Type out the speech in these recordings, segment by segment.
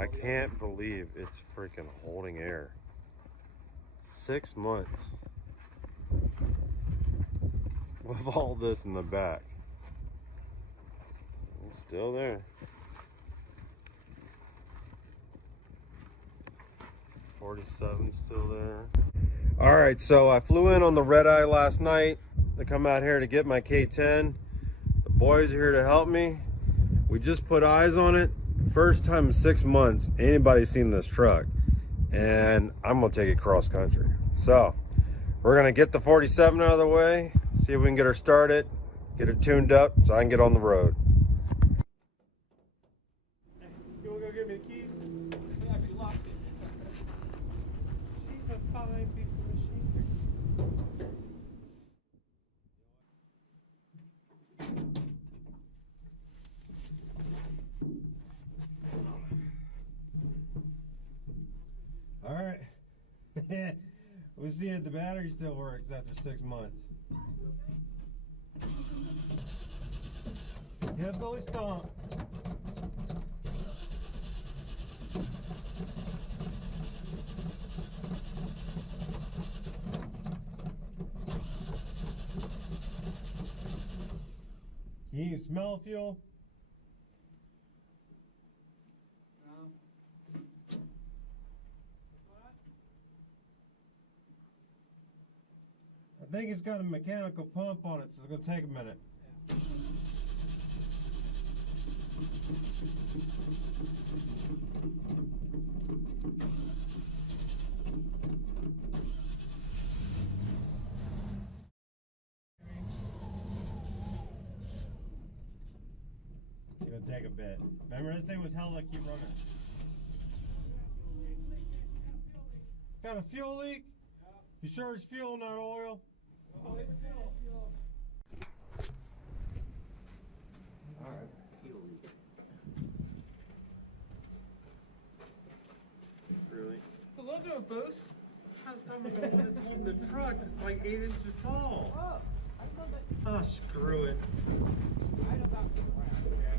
I can't believe it's freaking holding air. 6 months with all this in the back. It's still there. 47 still there. All right, so I flew in on the red eye last night to come out here to get my K10. The boys are here to help me. We just put eyes on it. First time in 6 months anybody's seen this truck, and I'm gonna take it cross country. So we're gonna get the 47 out of the way, see if we can get her started, get her tuned up so I can get on the road. You wanna go get me the keys? Yeah, you locked it. She's a fine piece of machinery. All right. We'll see if the battery still works after 6 months. Yeah, Billy Stomp. Can you smell fuel? No. I think it's got a mechanical pump on it, so it's going to take a minute. It's going to take a bit. Remember, this thing was held to keep running. Got a fuel leak? You sure it's fuel, not oil? Oh, it's fuel. Alright. Really? It's a little bit of a boost. How's time ago when it's holding the truck? It's like 8 inches tall. Oh, I know that. Oh, screw it. I know that was around, okay?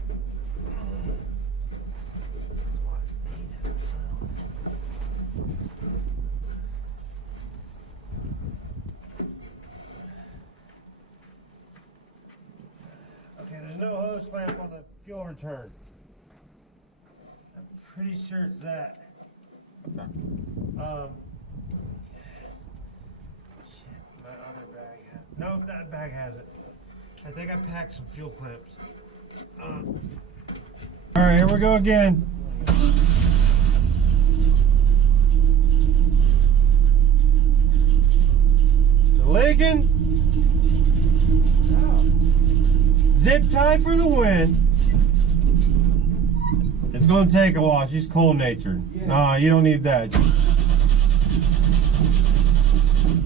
Okay, there's no hose clamp on the fuel return. I'm pretty sure it's that. Shit, my other bag has. No, that bag has it. I think I packed some fuel clamps. All right, here we go again. Leaking. Zip tie for the win. It's gonna take a while. She's cold natured. Yeah. Nah, you don't need that.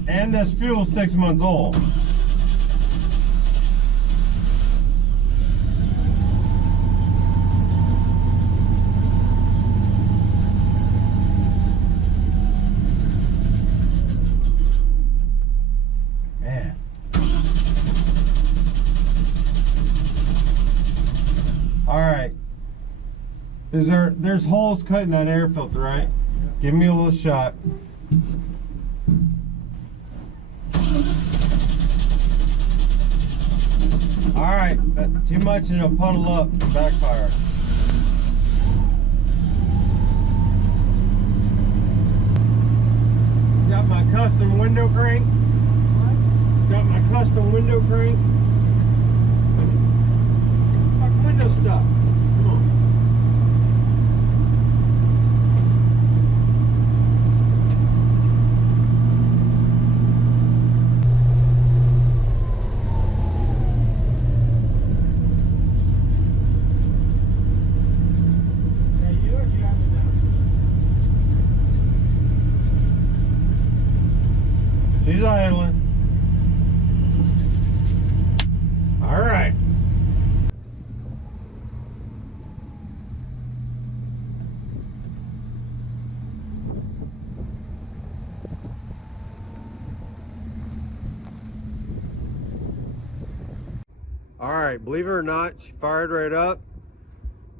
And this fuel's 6 months old. Man. All right. There's holes cut in that air filter, right? Yeah. Give me a little shot. All right, that's too much and it'll puddle up and backfire. Got my custom window crank. Got my custom window crank. Fuck window stuff. Come on. She's idling. All right. All right, believe it or not, she fired right up.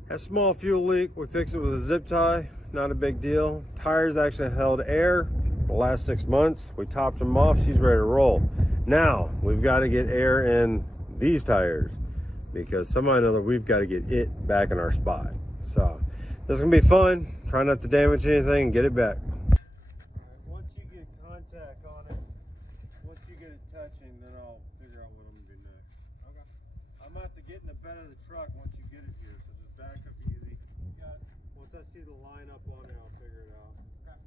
A small fuel leak, we fixed it with a zip tie, not a big deal. Tires actually held air the last 6 months. We topped them off, she's ready to roll. Now, we've got to get air in these tires because somehow or another we've got to get it back in our spot. So, this is gonna be fun. Try not to damage anything and get it back. Once you get contact on it, once you get it touching, then I'll figure out what I'm gonna do next. Okay. I'm gonna have to get in the bed of the truck once you get it here, so just back up easy. Got it. Once I see the line up on it, I'll figure it out. Okay.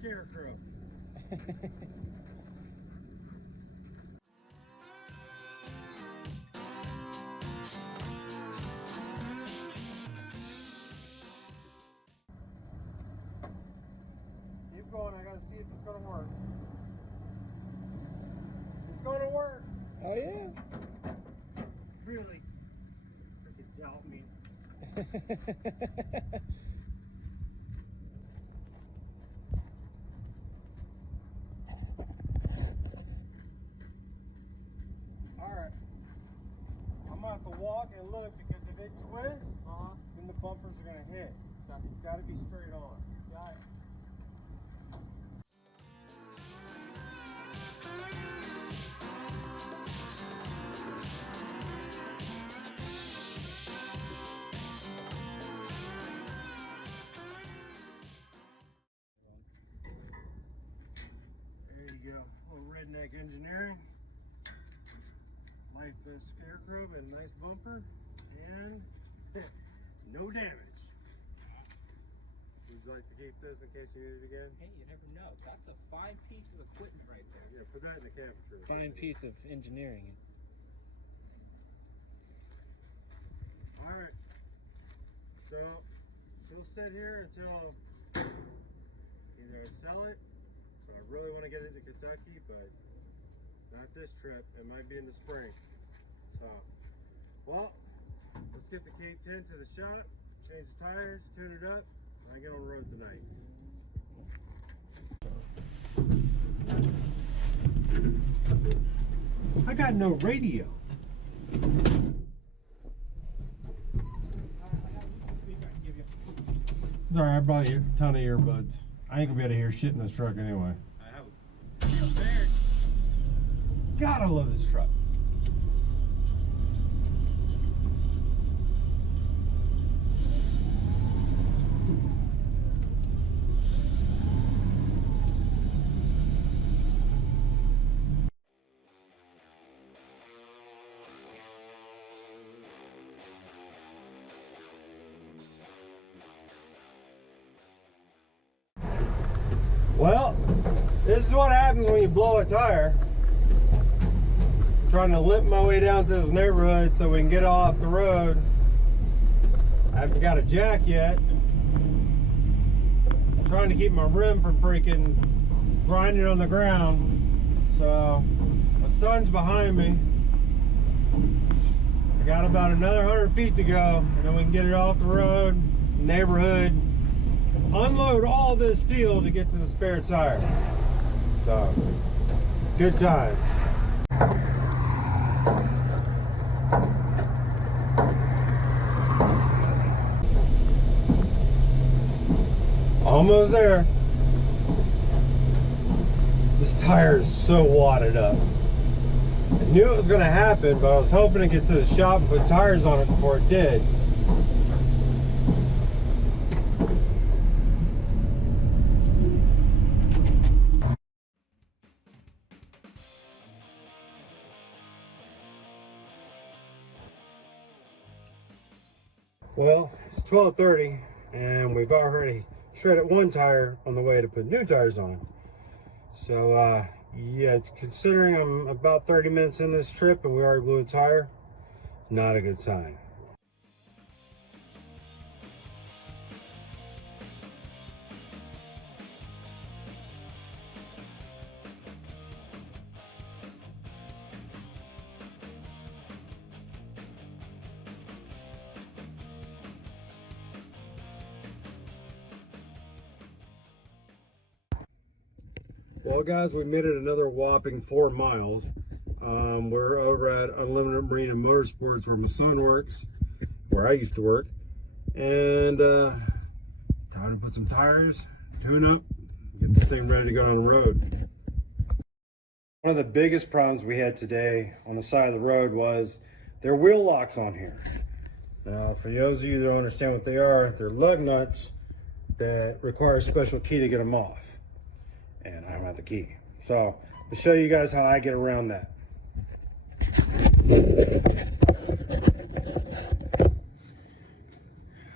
Scarecrow. Keep going, I gotta see if it's gonna work. It's gonna work. Oh yeah. Really? Freaking doubt me. Alright. I'm gonna have to walk and look because if it twists, then the bumpers are gonna hit. It's gotta be straight on. Got it. There you go. A little redneck engineering. Life is Scarecrow and nice bumper and no damage. Would you like to keep this in case you need it again? Hey, you never know. That's a fine piece of equipment right there. Yeah, put that in the cabin for Fine piece of engineering. Alright. So she'll sit here until either I sell it, but I really want to get it to Kentucky, but not this trip. It might be in the spring. So, well, let's get the K10 to the shop, change the tires, tune it up, and I get on the road tonight. I got no radio. Sorry, I brought you a ton of earbuds. I ain't gonna be able to hear shit in this truck anyway. I have God, I love this truck. Well, this is what happens when you blow a tire. I'm trying to limp my way down to this neighborhood so we can get off the road. I haven't got a jack yet. I'm trying to keep my rim from freaking grinding on the ground. So, my son's behind me. I got about another 100 feet to go, and then we can get it off the road, neighborhood. Unload all this steel to get to the spare tire. So, good time. Almost there. This tire is so wadded up. I knew it was going to happen, but I was hoping to get to the shop and put tires on it before it did. Well, it's 12:30 and we've already shredded one tire on the way to put new tires on. So yeah, considering I'm about 30 minutes in this trip and we already blew a tire, not a good sign. Well, guys, we made it another whopping 4 miles. We're over at Unlimited Marine and Motorsports where my son works, where I used to work. And time to put some tires, tune up, get this thing ready to go on the road. One of the biggest problems we had today on the side of the road was there are wheel locks on here. Now, for those of you that don't understand what they are, they're lug nuts that require a special key to get them off. And I don't have the key. So, I'll show you guys how I get around that.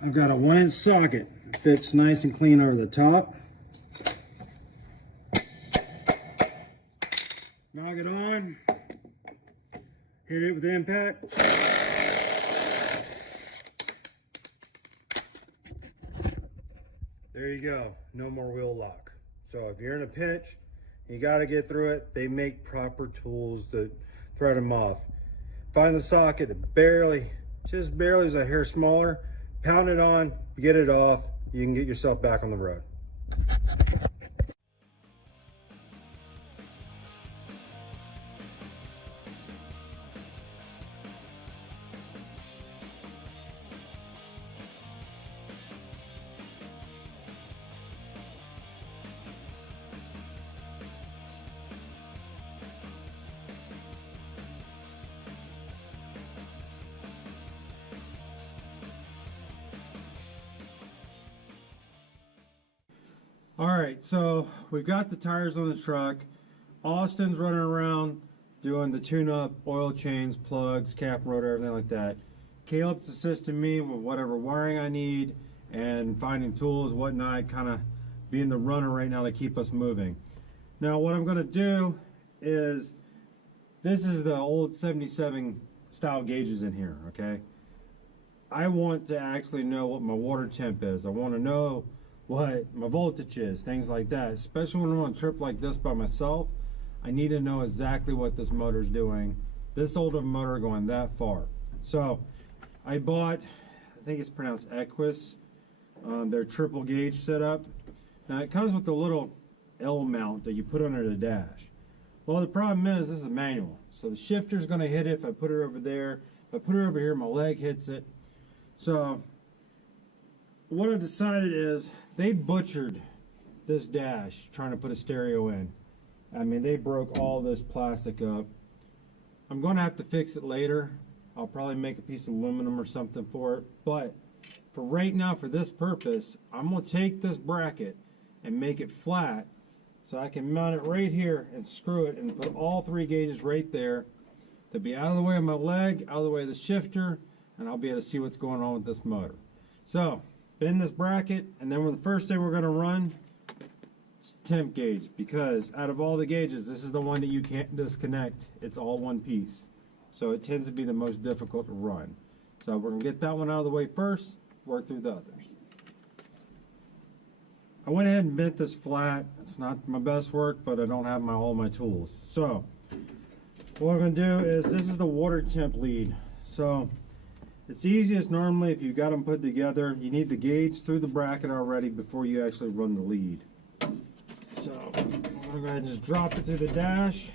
I've got a 1-inch socket. It fits nice and clean over the top. Knock it on. Hit it with impact. There you go. No more wheel lock. So if you're in a pinch, you got to get through it. They make proper tools to thread them off. Find the socket that barely, just barely is a hair smaller. Pound it on, get it off. You can get yourself back on the road. All right, so we've got the tires on the truck. Austin's running around doing the tune-up, oil change, plugs, cap rotor, everything like that. Caleb's assisting me with whatever wiring I need and finding tools, whatnot, kind of being the runner right now to keep us moving. Now, what I'm going to do is, this is the old 77 style gauges in here, okay? I want to actually know what my water temp is. I want to know what my voltage is, things like that. Especially when I'm on a trip like this by myself, I need to know exactly what this motor's doing. This old of a motor going that far. So I bought, I think it's pronounced Equus, their triple gauge setup. Now it comes with the little L mount that you put under the dash. Well, the problem is this is a manual. So the shifter's gonna hit it if I put it over there. If I put it over here, my leg hits it. So what I decided is they butchered this dash trying to put a stereo in. I mean, they broke all this plastic up. I'm going to have to fix it later. I'll probably make a piece of aluminum or something for it. But for right now, for this purpose, I'm going to take this bracket and make it flat so I can mount it right here and screw it and put all 3 gauges right there to be out of the way of my leg, out of the way of the shifter, and I'll be able to see what's going on with this motor. So bend this bracket, and then the first thing we're going to run is the temp gauge, because out of all the gauges, this is the one that you can't disconnect. It's all one piece, so it tends to be the most difficult to run. So we're going to get that one out of the way first, work through the others. I went ahead and bent this flat. It's not my best work, but I don't have all my tools. So what I'm going to do is, this is the water temp lead. So it's easiest normally if you've got them put together. You need the gauge through the bracket already before you actually run the lead. So I'm going to go ahead and just drop it through the dash.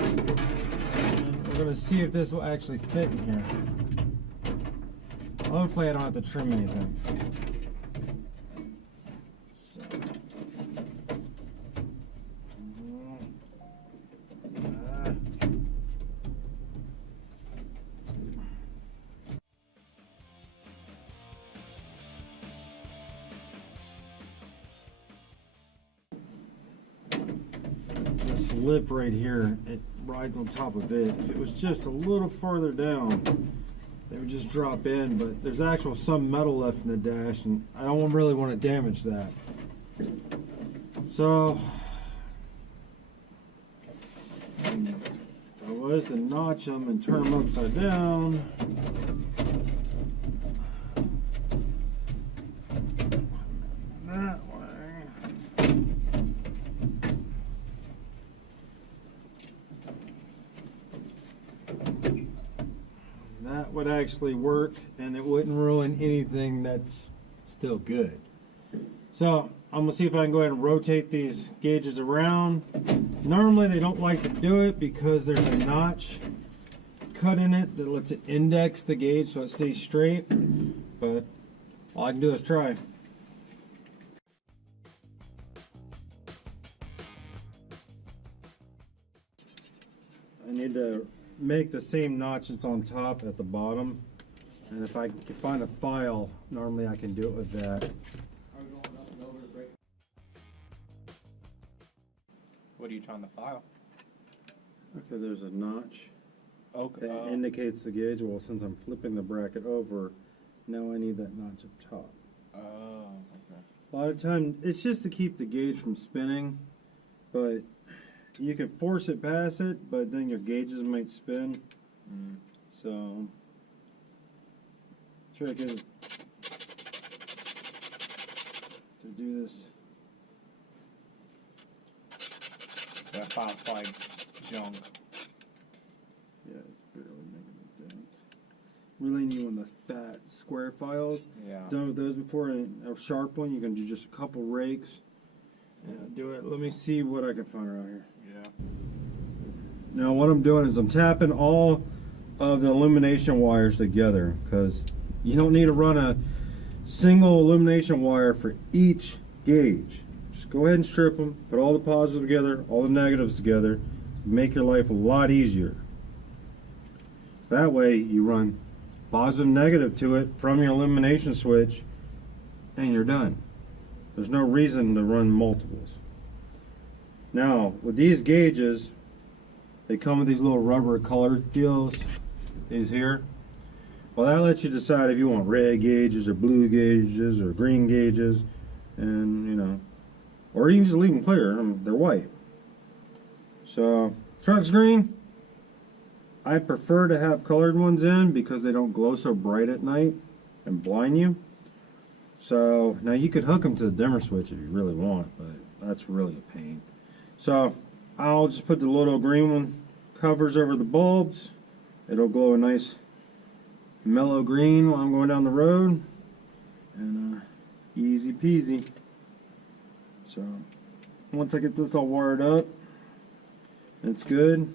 And we're going to see if this will actually fit in here. Hopefully I don't have to trim anything. So. Lip right here, it rides on top of it. If it was just a little farther down, they would just drop in, but there's actual some metal left in the dash, and I don't really want to damage that. So if I was to notch them and turn them upside down, that way. That would actually work, and it wouldn't ruin anything that's still good. So I'm gonna see if I can go ahead and rotate these gauges around. Normally they don't like to do it because there's a notch cut in it that lets it index the gauge so it stays straight, but all I can do is try. I need to make the same notch that's on top at the bottom, and if I can find a file, normally I can do it with that. What are you trying to file? Okay, there's a notch Okay. that indicates the gauge. Well, since I'm flipping the bracket over, now I need that notch up top. Oh, okay. A lot of time, it's just to keep the gauge from spinning, but you can force it past it, but then your gauges might spin. So, trick is to do this. That file's like junk. Yeah, it's barely making a dent. Really need one of the fat square files. Yeah. Done with those before, and a sharp one. You can do just a couple rakes. Yeah, do it. Let me see what I can find around here. Yeah. Now what I'm doing is I'm tapping all of the illumination wires together, because you don't need to run a single illumination wire for each gauge. Just go ahead and strip them, put all the positives together, all the negatives together, make your life a lot easier. That way you run positive and negative to it from your illumination switch and you're done. There's no reason to run multiples. Now with these gauges, they come with these little rubber color deals, these here. Well, that lets you decide if you want red gauges or blue gauges or green gauges, and you know, or you can just leave them clear. They're white. So truck's green. I prefer to have colored ones in because they don't glow so bright at night and blind you. So now you could hook them to the dimmer switch if you really want, but that's really a pain. So I'll just put the little green one covers over the bulbs. It'll glow a nice mellow green while I'm going down the road, and easy peasy. So once I get this all wired up, it's good.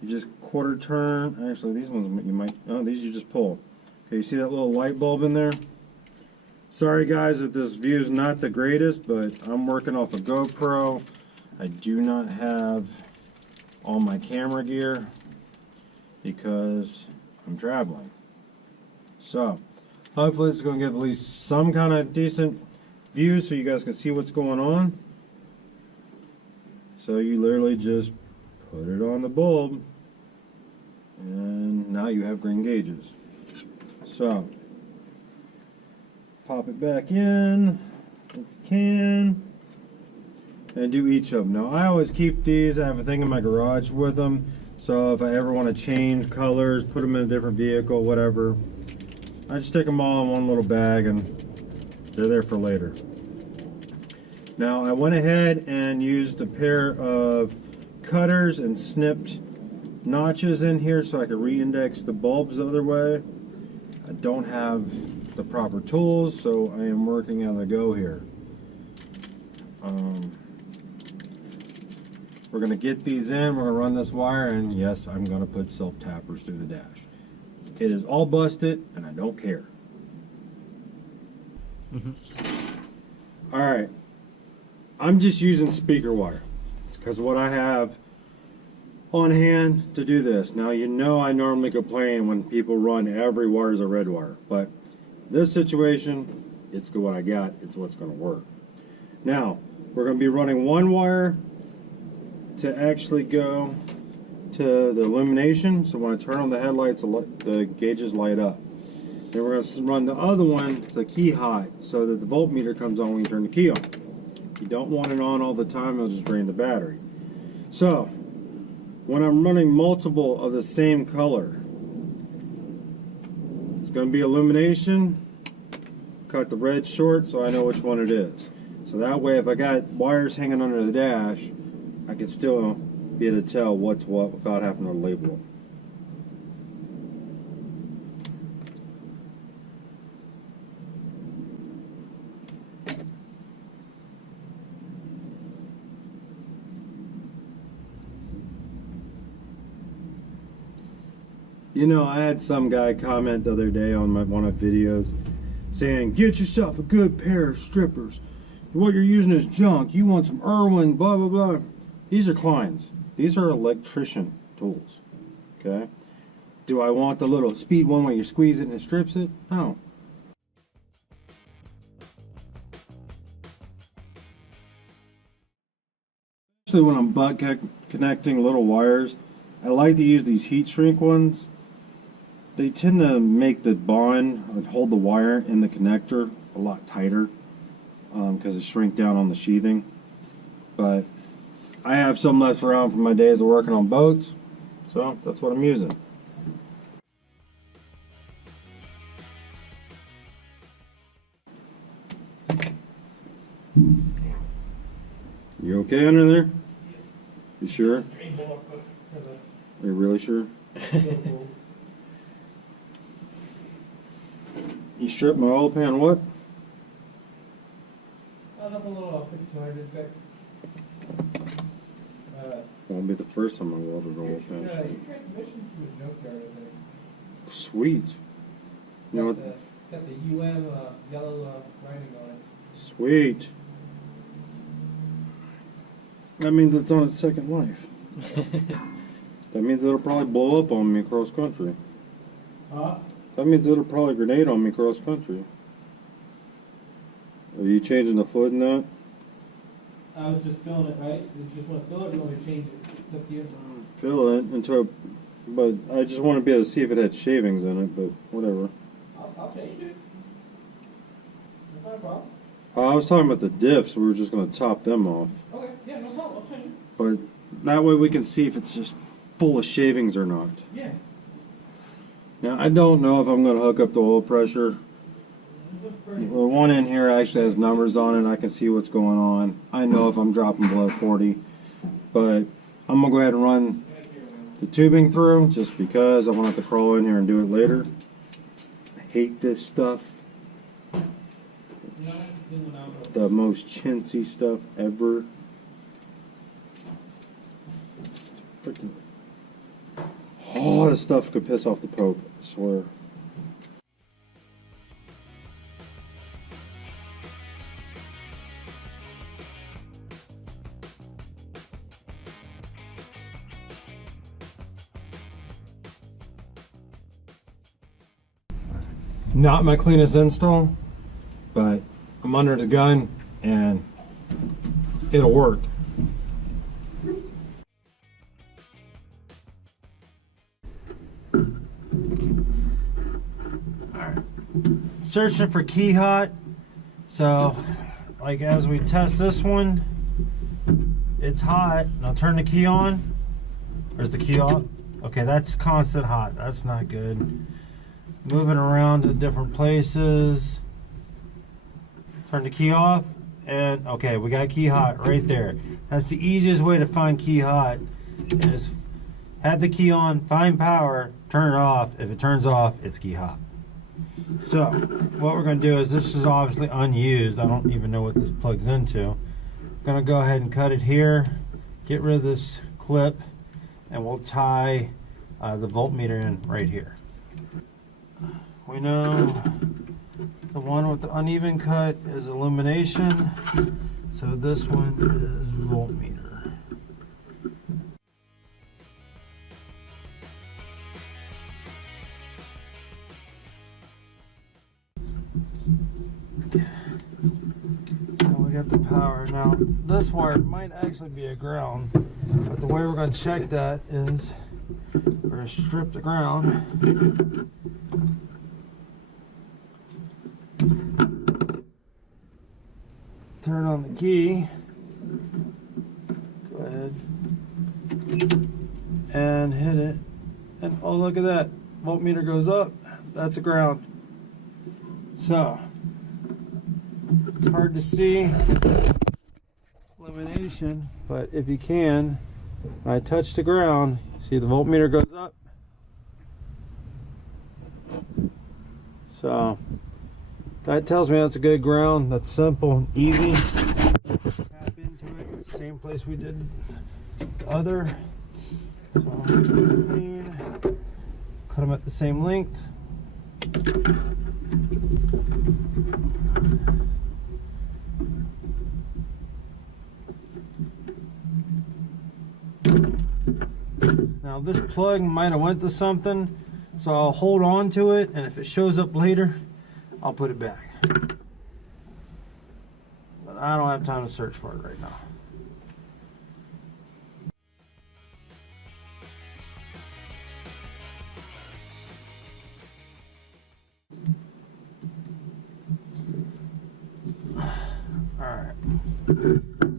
You just quarter turn. Actually, these ones you might. Oh, these you just pull. Okay, you see that little light bulb in there? Sorry guys if this view is not the greatest, but I'm working off a GoPro. I do not have all my camera gear because I'm traveling. So hopefully this is going to give at least some kind of decent view so you guys can see what's going on. So you literally just put it on the bulb and now you have green gauges. So pop it back in if you can and do each of them. Now I always keep these, I have a thing in my garage with them, so if I ever want to change colors, put them in a different vehicle, whatever, I just stick them all in one little bag and they're there for later. Now I went ahead and used a pair of cutters and snipped notches in here so I could re-index the bulbs the other way. I don't have the proper tools, so I am working on the go here. We're going to get these in, we're going to run this wire, and yes, I'm going to put self-tappers through the dash. It is all busted, and I don't care. Alright, I'm just using speaker wire. It's because what I have on hand to do this. Now you know I normally complain when people run every wire as a red wire, but this situation, it's what I got, it's what's going to work. Now, we're going to be running one wire to actually go to the illumination, so when I turn on the headlights, the gauges light up. Then we're going to run the other one to the key hot, so that the voltmeter comes on when you turn the key on. You don't want it on all the time, it'll just drain the battery. So, when I'm running multiple of the same color, it's going to be illumination. Cut the red short so I know which one it is. So that way if I got wires hanging under the dash, I can still be able to tell what's what without having to label them. You know, I had some guy comment the other day on one of my videos saying, get yourself a good pair of strippers. What you're using is junk. You want some Irwin, blah, blah, blah. These are Kleins. These are electrician tools. Okay? Do I want the little speed one where you squeeze it and it strips it? No. Especially when I'm butt connecting little wires, I like to use these heat shrink ones. They tend to make the bond and hold the wire in the connector a lot tighter because it shrink down on the sheathing. But I have some left around from my days of working on boats, so that's what I'm using. You okay under there? You sure? Are you really sure? You stripped my oil pan, what? Nothing, a little fix I did fix. Won't be the first time I welded an oil pan. Your transmission's from a junkyard, I think. Sweet. You know what? Got the UM yellow writing on it. Sweet. That means it's on its second life. That means it'll probably blow up on me across country. Huh? That means it'll probably grenade on me across country. Are you changing the fluid in that? I was just filling it, right? You just want to fill it or you want me to change it? It's up to you. Fill it until, but I just want to be able to see if it had shavings in it, but whatever. I'll change it. That's not a problem. I was talking about the diffs, we were just going to top them off. Okay, yeah, no problem. I'll change it. But that way we can see if it's just full of shavings or not. Yeah. Now, I don't know if I'm going to hook up the oil pressure. The one in here actually has numbers on it. I can see what's going on. I know if I'm dropping below 40. But I'm going to go ahead and run the tubing through just because I won't have to crawl in here and do it later. I hate this stuff. The most chintzy stuff ever. Freaking. Oh, this stuff could piss off the Pope, I swear. Not my cleanest install, but I'm under the gun and it'll work. Alright, searching for key hot. So, like as we test this one, it's hot. Now turn the key on. Or is the key off? Okay, that's constant hot. That's not good. Moving around to different places. Turn the key off, and okay, we got key hot right there. That's the easiest way to find key hot, is have the key on, find power, turn it off. If it turns off, it's key hot. So what we're going to do is, this is obviously unused. I don't even know what this plugs into. I'm going to go ahead and cut it here, get rid of this clip, and we'll tie the voltmeter in right here. We know the one with the uneven cut is illumination, so this one is voltmeter. So we got the power. Now this wire might actually be a ground, but the way we're going to check that is we're going to strip the ground. Turn on the key. Go ahead and hit it. And oh, look at that. Voltmeter goes up. That's a ground. So, it's hard to see illumination, but if you can, when I touch the ground, see the voltmeter goes up. So, that tells me that's a good ground. That's simple, easy. Tap into it, same place we did the other. So, cut them at the same length. Now this plug might have went to something, so I'll hold on to it, and if it shows up later, I'll put it back. But I don't have time to search for it right now. Alright.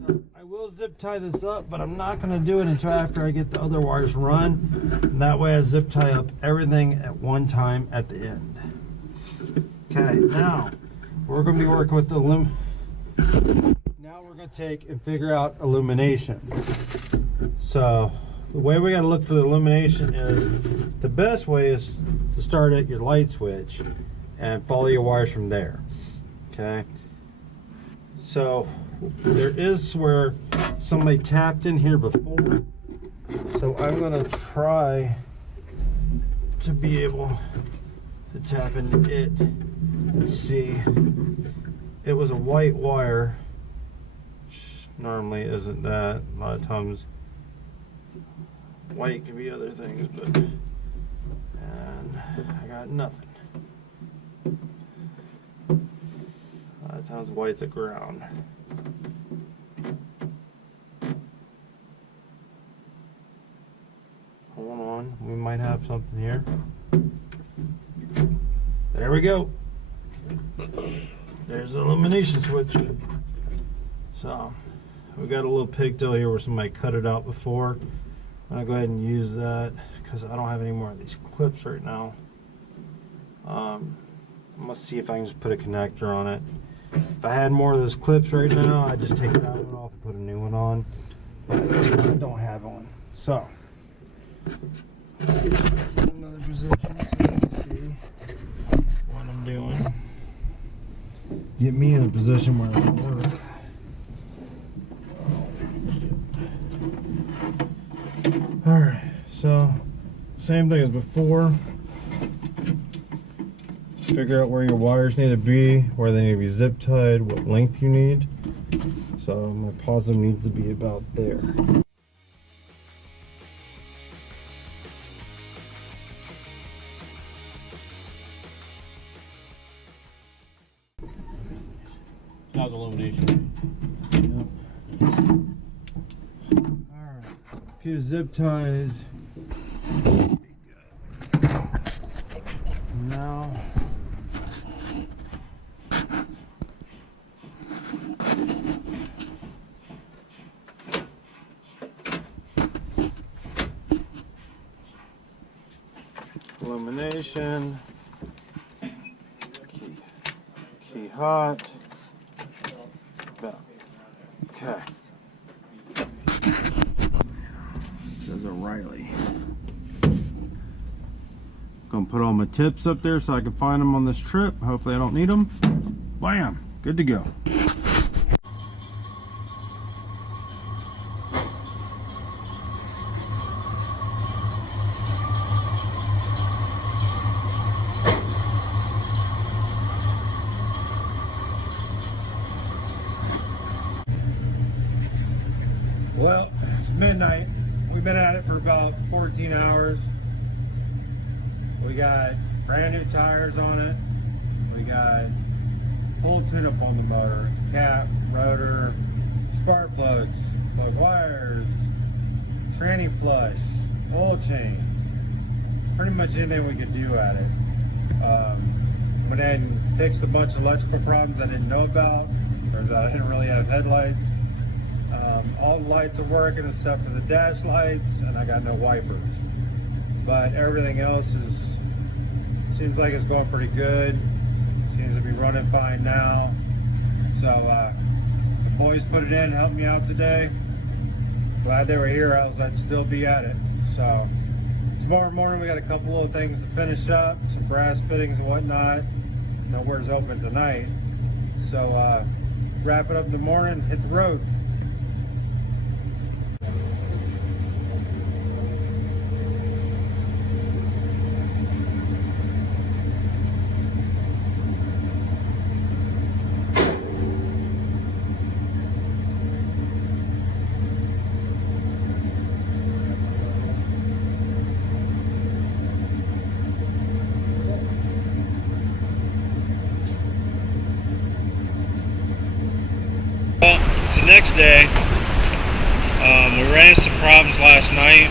So I will zip tie this up, but I'm not going to do it until after I get the other wires run. And that way I zip tie up everything at one time at the end. Okay, now we're going to be working with the Now we're going to take and figure out illumination. So the way we got to look for the illumination is, the best way is to start at your light switch and follow your wires from there. Okay. So there is where somebody tapped in here before. So I'm going to try to be able to tap into it and see. It was a white wire, which normally isn't that. A lot of times white can be other things, but and I got nothing. A lot of times white's a ground. Hold on, we might have something here. There we go. There's the illumination switch. So we got a little pigtail here where somebody cut it out before. I'm gonna go ahead and use that because I don't have any more of these clips right now. I'm gonna see if I can just put a connector on it. If I had more of those clips right now, I'd just take that one off and put a new one on. But I don't have one. So another position so you can see what I'm doing. Get me in a position where it'll work. Alright, so same thing as before. Figure out where your wires need to be, where they need to be zip tied, what length you need. So my positive needs to be about there. That was illumination. Yep. Alright, a few zip ties. Now illumination, key hot. Okay. It says O'Reilly. Gonna put all my tips up there so I can find them on this trip. Hopefully I don't need them. Bam! Good to go. Well, it's midnight. We've been at it for about 14 hours. We got brand new tires on it. We got full tune-up on the motor, cap, rotor, spark plugs, plug wires, tranny flush, oil change, pretty much anything we could do at it. Went ahead and fixed a bunch of electrical problems I didn't know about. Turns out I didn't really have headlights. All the lights are working except for the dash lights, and I got no wipers. But everything else seems like it's going pretty good. Seems to be running fine now. So the boys put it in, helped me out today. Glad they were here, else I'd still be at it. So tomorrow morning we got a couple of things to finish up, some brass fittings and whatnot. Nowhere's open tonight. So wrap it up in the morning, hit the road. next day, we ran into some problems last night.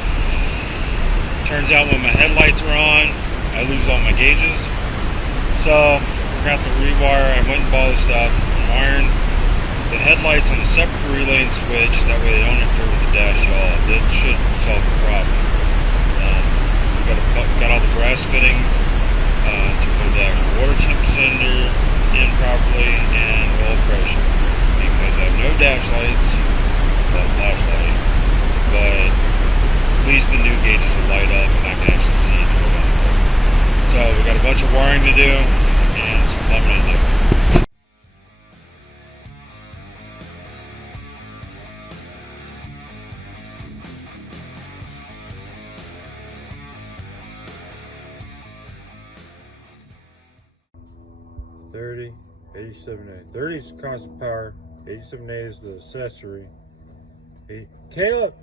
Turns out when my headlights are on, I lose all my gauges. So, forgot to rewire. I went and bought the stuff. I'm wiring the headlights on a separate relay and switch. That way they don't interfere with the dash at all. That should solve the problem. Got all the brass fittings to put the actual water temp sender in properly and oil pressure. Because I have no dash lights, well, flashlight, but at least the new gauges will light up and I can actually see it go down the road. So we got a bunch of wiring to do and some plumbing to do. $30, $87.80. 30 is constant power, $87.80 is the accessory. Caleb,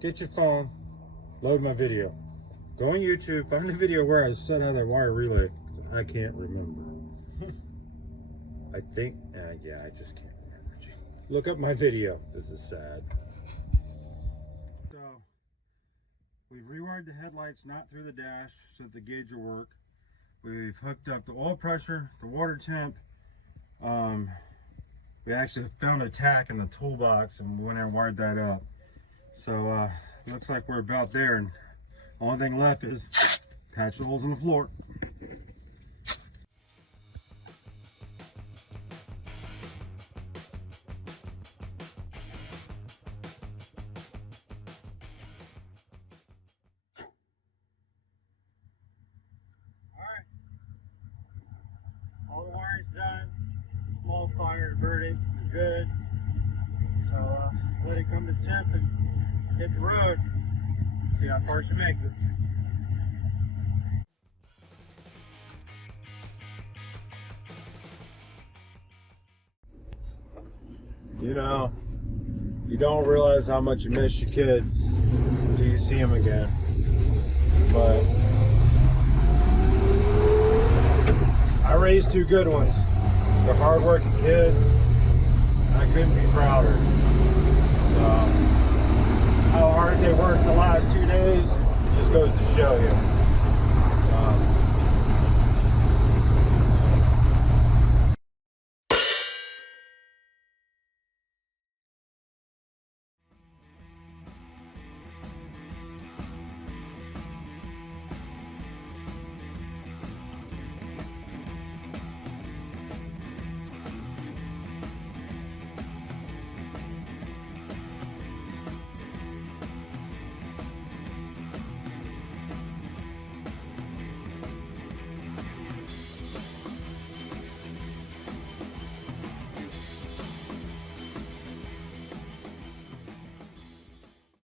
get your phone, load my video. Go on YouTube, find the video where I set out that wire relay. I can't remember. I think, yeah, I just can't remember. Look up my video. This is sad. So, we've rewired the headlights, not through the dash, so that the gauge will work. We've hooked up the oil pressure, the water temp. We actually found a tack in the toolbox and we went and wired that up. So looks like we're about there, and the only thing left is patch the holes in the floor. All the wiring's done. Small fire inverted is good. So let it come to temp and hit the road. See how far she makes it. You know, you don't realize how much you miss your kids until you see them again. But I raised two good ones. They're hardworking kids. I couldn't be prouder.